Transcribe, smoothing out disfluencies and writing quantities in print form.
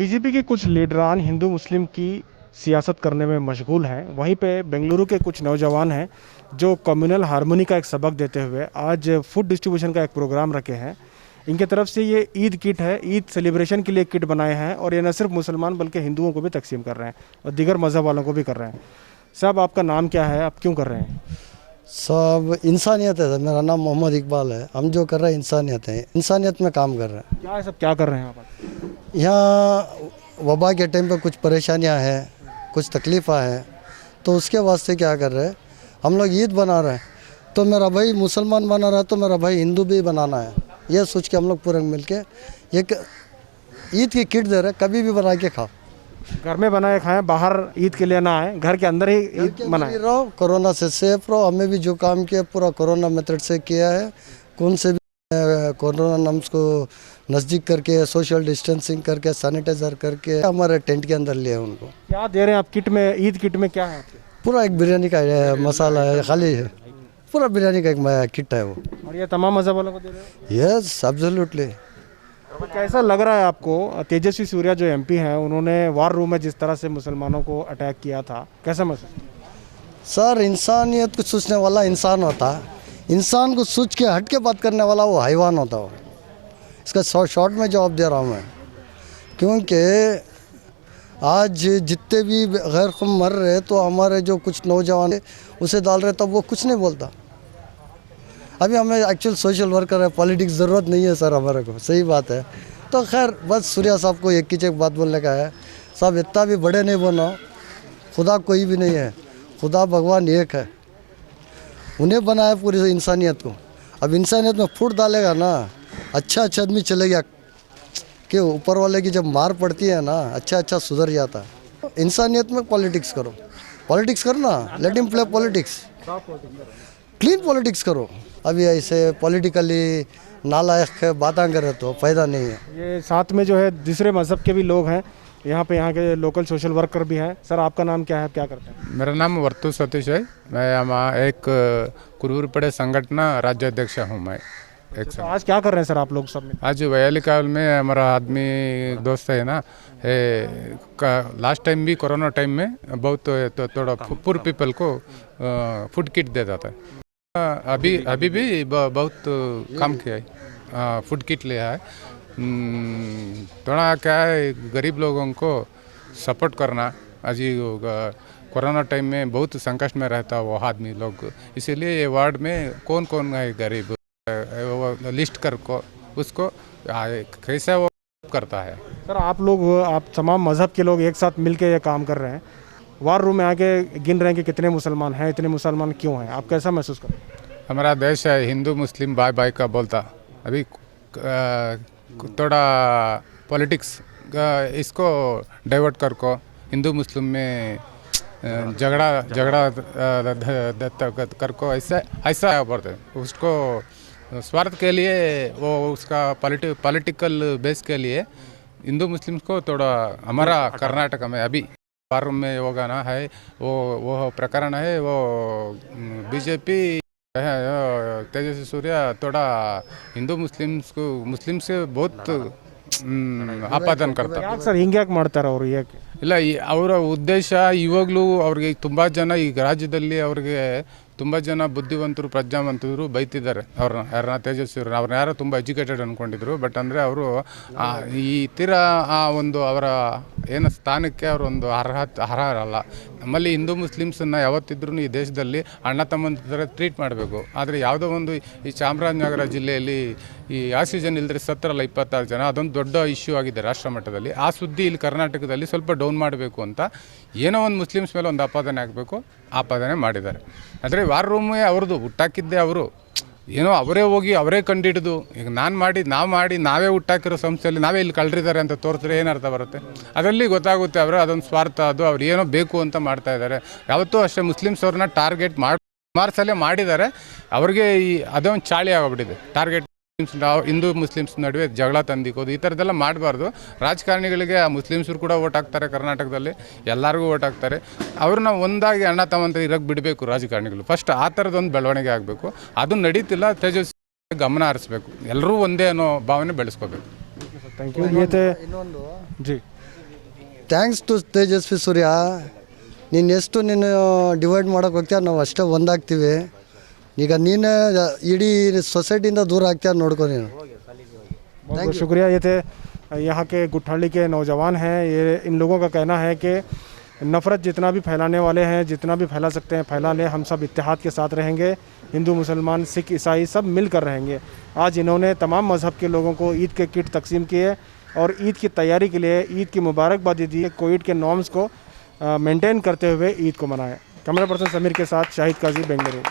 BJP के कुछ लीडरान हिंदू मुस्लिम की सियासत करने में मशगूल हैं। वहीं पे बेंगलुरु के कुछ नौजवान हैं जो कम्युनल हारमोनी का एक सबक देते हुए आज फूड डिस्ट्रीब्यूशन का एक प्रोग्राम रखे हैं। इनके तरफ से ये ईद किट है, ईद सेलिब्रेशन के लिए किट बनाए हैं और ये न सिर्फ मुसलमान बल्कि हिंदुओं को भी तकसीम कर रहे हैं और दीगर मज़हब वालों को भी कर रहे हैं। साहब, आपका नाम क्या है, आप क्यों कर रहे हैं? सब इंसानियत है सर। मेरा नाम मोहम्मद इकबाल है। हम जो कर रहे हैं इंसानियत है, इंसानियत में काम कर रहे हैं। क्या है सब, क्या कर रहे हैं आप? यहाँ वबा के टाइम पे कुछ परेशानियाँ हैं, कुछ तकलीफ़ा हैं, तो उसके वास्ते क्या कर रहे हैं, हम लोग ईद बना रहे हैं। तो मेरा भाई मुसलमान बना रहा है तो मेरा भाई हिंदू भी बनाना है, ये सोच के हम लोग पूरे मिल के एक ईद की किट दे रहे हैं। कभी भी बना के खाओ, घर में बनाए खाएं, बाहर ईद के लिए ना आए, घर के अंदर ही ईद मनाएं। रहो, कोरोना से सेफ रहो। हमें भी जो काम किया पूरा कोरोना मेथड से किया है। कौन से भी कोरोना नम्स को नज़दीक करके, सोशल डिस्टेंसिंग करके, सैनिटाइजर करके हमारे टेंट के अंदर लिए उनको। क्या दे रहे हैं आप किट में? ईद किट में क्या है आपके? पूरा एक बिरयानी का मसाला है, खाली है, पूरा बिरयानी का एक किट है वो। और ये तमाम मज़हब वालों को दे रहे हैं? Yes, absolutely. तो कैसा लग रहा है आपको? तेजस्वी सूर्या जो एमपी हैं, उन्होंने वार रूम में जिस तरह से मुसलमानों को अटैक किया था, कैसा महसूस? सर, इंसानियत को सोचने वाला इंसान होता है, इंसान को सोच के हट के बात करने वाला वो हैवान होता हो। इसका शॉर्ट में जवाब दे रहा हूँ मैं, क्योंकि आज जितने भी गैर कौम मर रहे तो हमारे जो कुछ नौजवान है उसे डाल रहे, तब वो कुछ नहीं बोलता। अभी हमें एक्चुअल सोशल वर्कर है, पॉलिटिक्स ज़रूरत नहीं है सर हमारे को, सही बात है। तो खैर बस सूर्या साहब को एक की एक बात बोलने का है, साहब इतना भी बड़े नहीं बनो, खुदा कोई भी नहीं है, खुदा भगवान एक है, उन्हें बनाया पूरी इंसानियत को। अब इंसानियत में फूट डालेगा ना, अच्छा आदमी चले गया कि ऊपर वाले की जब मार पड़ती है ना, अच्छा सुधर जाता है। इंसानियत में पॉलिटिक्स करो, पॉलिटिक्स करना, let him play politics, clean politics करो। अभी ऐसे पॉलिटिकली नालायक बातें करे तो फ़ायदा नहीं है। ये साथ में जो है दूसरे मज़हब के भी लोग हैं यहाँ पे, यहाँ के लोकल सोशल वर्कर भी हैं। सर, आपका नाम क्या है, क्या करते हैं? मेरा नाम वर्तु सतीश है। मैं एक कुरूरपड़े संगठन राज्याध्यक्ष हूँ मैं। तो आज क्या कर रहे हैं सर आप लोग सब में? आज वैली काल में हमारा आदमी दोस्त है ना, लास्ट टाइम भी कोरोना टाइम में बहुत तो थोड़ा पुअर पीपल को फूड किट देता था। अभी भी बहुत काम किया है, फूड किट लिया है। थोड़ा क्या है, गरीब लोगों को सपोर्ट करना। आज कोरोना टाइम में बहुत संकट में रहता वो आदमी लोग, इसीलिए ये वार्ड में कौन कौन है गरीब लिस्ट कर को उसको कैसे वो करता है। सर, आप लोग, आप तमाम मज़हब के लोग एक साथ मिलके ये काम कर रहे हैं। वार रूम में आके गिन रहे हैं कि कितने मुसलमान हैं, इतने मुसलमान क्यों हैं, आप कैसा महसूस कर रहे हैं? हमारा देश है हिंदू मुस्लिम भाई भाई का बोलता। अभी थोड़ा पॉलिटिक्स इसको डाइवर्ट कर को हिंदू मुस्लिम में झगड़ा कर को ऐसा बोलते उसको स्वार्थ के लिए, वो उसका पॉलिटिकल बेस के लिए हिंदू मुस्लिम्स को थोड़ा हमारा कर्नाटक में अभी वार में होगा ना है वो प्रकरण है। वो बीजेपी तेजस्वी सूर्या थोड़ा हिंदू मुस्लिम से बहुत ಆಪಾದನೆ करता। ಯಾಕೆ ಸರ್ ಹಿಂಗೆ ಯಾಕೆ ಮಾಡ್ತಾರೆ ಅವರು? ಯಾಕೆ ಇಲ್ಲ, ಅವರ ಉದ್ದೇಶ ಇವಾಗಲೂ ಅವ್ರಿಗೆ ತುಂಬ ಜನ ಈ ರಾಜ್ಯದಲ್ಲಿ ಅವ್ರಿಗೆ ತುಂಬ ಜನ ಬುದ್ಧಿವಂತರು ಪ್ರಜ್ಞಾವಂತರು ಬೈತಿದ್ದಾರೆ ಅವ್ರನ್ನ, ಯಾರನ್ನ ತೇಜಸ್ವಿ ಅವ್ರನ್ನ ಯಾರೋ ತುಂಬ ಎಜುಕೇಟೆಡ್ ಅಂದ್ಕೊಂಡಿದ್ರು. ಬಟ್ ಅಂದರೆ ಅವರು ಈ ತೀರಾ ಆ ಒಂದು ಅವರ ಏನು ಸ್ಥಾನಕ್ಕೆ ಅವರು ಒಂದು ಅರ್ಹರಲ್ಲ. ನಮ್ಮಲ್ಲಿ ಹಿಂದೂ ಮುಸ್ಲಿಮ್ಸನ್ನು ಯಾವತ್ತಿದ್ರೂ ಈ ದೇಶದಲ್ಲಿ ಅಣ್ಣ ತಮ್ಮನ ಥರ ಟ್ರೀಟ್ ಮಾಡಬೇಕು. ಆದರೆ ಯಾವುದೋ ಒಂದು ಈ ಚಾಮರಾಜನಗರ ಜಿಲ್ಲೆಯಲ್ಲಿ ಈ ಆಕ್ಸಿಜನ್ ಇಲ್ಲದ್ರೆ ಸತ್ತರಲ್ಲ 26 ಜನ, ಅದೊಂದು ದೊಡ್ಡ ಇಶ್ಯೂ ಆಗಿದೆ ರಾಷ್ಟ್ರ ಮಟ್ಟದಲ್ಲಿ. ಆ ಸುದ್ದಿ ಇಲ್ಲಿ ಕರ್ನಾಟಕದಲ್ಲಿ ಸ್ವಲ್ಪ ಡೌನ್ ಮಾಡಬೇಕು ಅಂತ ಏನೋ ಒಂದು ಮುಸ್ಲಿಮ್ಸ್ ಮೇಲೆ ಒಂದು ಆಪಾದನೆ ಆಗಬೇಕು, ಆಪಾದನೆ ಮಾಡಿದ್ದಾರೆ. ಆದರೆ ವಾರ್ ರೂಮೇ ಅವ್ರದ್ದು ಹುಟ್ಟಾಕಿದ್ದೆ ಅವರು, ಏನೋ ಅವರೇ ಹೋಗಿ ಅವರೇ ಕಂಡಿಡಿದು, ಈಗ ನಾವೇ ಹುಟ್ಟಾಕಿರೋ ಸಂಸ್ಥೆಯಲ್ಲಿ ನಾವೇ ಇಲ್ಲಿ ಕಳ್ರಿದ್ದಾರೆ ಅಂತ ತೋರಿಸಿದ್ರೆ ಏನು ಅರ್ಥ ಬರುತ್ತೆ? ಅದರಲ್ಲಿ ಗೊತ್ತಾಗುತ್ತೆ ಅವರು ಅದೊಂದು ಸ್ವಾರ್ಥ, ಅದು ಅವ್ರು ಏನೋ ಬೇಕು ಅಂತ ಮಾಡ್ತಾ ಇದ್ದಾರೆ. ಯಾವತ್ತೂ ಅಷ್ಟೇ ಮುಸ್ಲಿಮ್ಸ್ ಅವ್ರನ್ನ ಟಾರ್ಗೆಟ್ ಮಾರ್ಸಲ್ಲೇ ಮಾಡಿದ್ದಾರೆ. ಅವ್ರಿಗೆ ಅದೊಂದು ಚಾಳಿ ಆಗೋಗ್ಬಿಟ್ಟಿದೆ. ಟಾರ್ಗೆಟ್ ಹಿಂದೂ ಮುಸ್ಲಿಮ್ಸ್ ನಡುವೆ ಜಗಳ ತಂದಿಕ್ಕೋದು, ಈ ಥರದ್ದೆಲ್ಲ ಮಾಡಬಾರ್ದು. ರಾಜಕಾರಣಿಗಳಿಗೆ ಆ ಮುಸ್ಲಿಮ್ಸರು ಕೂಡ ಓಟ್ ಹಾಕ್ತಾರೆ, ಕರ್ನಾಟಕದಲ್ಲಿ ಎಲ್ಲರಿಗೂ ಓಟ್ ಹಾಕ್ತಾರೆ. ಅವ್ರನ್ನ ಒಂದಾಗಿ ಅಣ್ಣ ತಮ್ಮಂತ ಇರೋಕ್ಕೆ ಬಿಡಬೇಕು ರಾಜಕಾರಣಿಗಳು. ಫಸ್ಟ್ ಆ ಥರದೊಂದು ಬೆಳವಣಿಗೆ ಆಗಬೇಕು. ಅದು ನಡೀತಿಲ್ಲ. ತೇಜಸ್ವಿ ಗಮನ ಹರಿಸ್ಬೇಕು, ಎಲ್ಲರೂ ಒಂದೇ ಅನ್ನೋ ಭಾವನೆ ಬೆಳೆಸ್ಕೋಬೇಕು. Thank you. ಇನ್ನೊಂದು ಜಿ ಥ್ಯಾಂಕ್ಸ್ ಟು ತೇಜಸ್ವಿ ಸೂರ್ಯ. ನೀನು ಎಷ್ಟು ಡಿವೈಡ್ ಮಾಡೋಕೆ ಹೋಗ್ತೀಯ, ನಾವು ಅಷ್ಟೇ ಒಂದಾಗ್ತೀವಿ. ಈಗ ನೀನೇ ಇಡೀ ಸೊಸೈಟಿಯಿಂದ दूर ಆಗ್ತೀಯ ನೋಡ್ಕೊ ನೀನು. बहुत बहुत शुक्रिया. ये थे यहाँ के गुट्ठाली के नौजवान हैं. ये इन लोगों का कहना है कि नफ़रत जितना भी फैलाने वाले हैं, जितना भी फैला सकते हैं फैला लें, हम सब इत्तेहाद के साथ रहेंगे. हिंदू मुसलमान सिख ईसाई सब मिलकर रहेंगे. आज इन्होंने तमाम मज़हब के लोगों को ईद के किट तकसीम किए और ईद की तैयारी के लिए ईद की मुबारकबादी दी. कोविड के नॉर्म्स को मेंटेन करते हुए ईद को मनाएं. कैमरा पर्सन समीर के साथ शाहिद काजी, बेंगलुरु.